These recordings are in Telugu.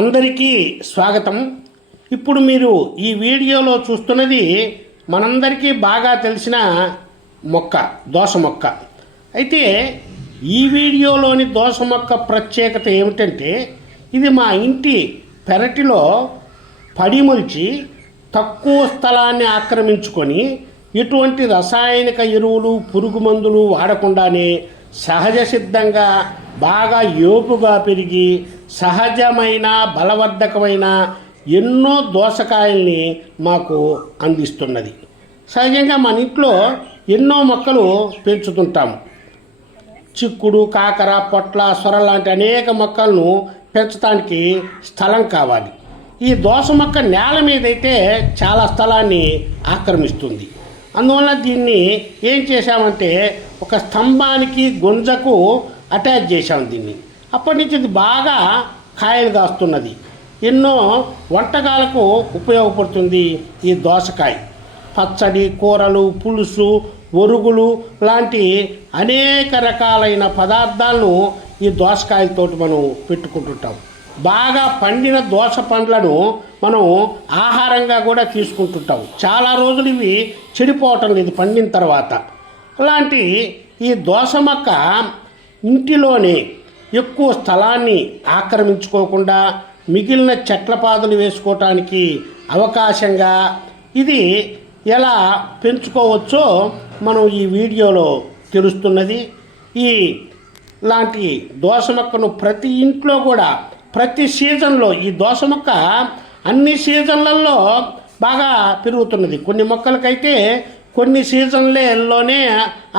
అందరికీ స్వాగతం. ఇప్పుడు మీరు ఈ వీడియోలో చూస్తున్నది మనందరికీ బాగా తెలిసిన మొక్క, దోస మొక్క. అయితే ఈ వీడియోలోని దోస మొక్క ప్రత్యేకత ఏమిటంటే, ఇది మా ఇంటి పెరటిలో పడిమొల్చి తక్కువ స్థలాన్ని ఆక్రమించుకొని ఎటువంటి రసాయనిక ఎరువులు, పురుగు మందులు వాడకుండానే సహజ సిద్ధంగా బాగా ఏపుగా పెరిగి సహజమైన బలవర్ధకమైన ఎన్నో దోసకాయల్ని మాకు అందిస్తున్నది. సహజంగా మన ఇంట్లో ఎన్నో మొక్కలు పెంచుతుంటాము. చిక్కుడు, కాకర, పొట్ల, సొర లాంటి అనేక మొక్కలను పెంచడానికి స్థలం కావాలి. ఈ దోస మొక్క నేల మీదైతే చాలా స్థలాన్ని ఆక్రమిస్తుంది. అందువల్ల దీన్ని ఏం చేశామంటే ఒక స్తంభానికి గుంజకు అటాచ్ చేశాం దీన్ని. అప్పటి నుంచి ఇది బాగా కాయలు కాస్తున్నది. ఎన్నో వంటకాలకు ఉపయోగపడుతుంది ఈ దోసకాయ. పచ్చడి, కూరలు, పులుసు, ఒరుగులు లాంటి అనేక రకాలైన పదార్థాలను ఈ దోసకాయలతోటి మనం పెట్టుకుంటుంటాం. బాగా పండిన దోస పండ్లను మనం ఆహారంగా కూడా తీసుకుంటుంటాం. చాలా రోజులు ఇవి చెడిపోవటం లేదు పండిన తర్వాత. అలాంటి ఈ దోస మొక్క ఇంటిలోనే ఎక్కువ స్థలాన్ని ఆక్రమించుకోకుండా మిగిలిన చెట్ల పాదులు వేసుకోవటానికి అవకాశంగా ఇది ఎలా పెంచుకోవచ్చో మనం ఈ వీడియోలో తెలుస్తున్నది. లాంటి దోస మొక్కను ప్రతి ఇంట్లో కూడా ప్రతి సీజన్లో ఈ దోస మొక్క అన్ని సీజన్లలో బాగా పెరుగుతున్నది. కొన్ని మొక్కలకైతే కొన్ని సీజన్లలోనే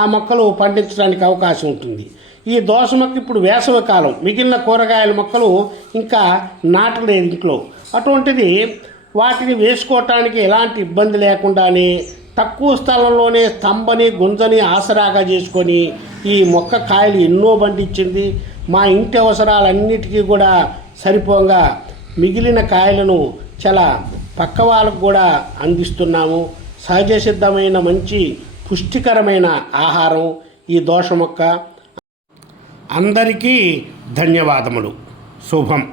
ఆ మొక్కలు పండించడానికి అవకాశం ఉంటుంది. ఈ దోస మొక్క ఇప్పుడు వేసవి కాలం, మిగిలిన కూరగాయల మొక్కలు ఇంకా నాటలేదు ఇంట్లో. అటువంటిది వాటిని వేసుకోవటానికి ఎలాంటి ఇబ్బంది లేకుండానే తక్కువ స్థలంలోనే స్తంభని గుంజని ఆసరాగా చేసుకొని ఈ మొక్క కాయలు ఎన్నో పండించింది. మా ఇంటి అవసరాలన్నిటికీ కూడా సరిపోగా మిగిలిన కాయలను చాలా పక్క వాళ్ళకు కూడా అందిస్తున్నాము. సహజ సిద్ధమైన మంచి పుష్టికరమైన ఆహారం ఈ దోస మొక్క. అందరికీ ధన్యవాదములు. శుభం.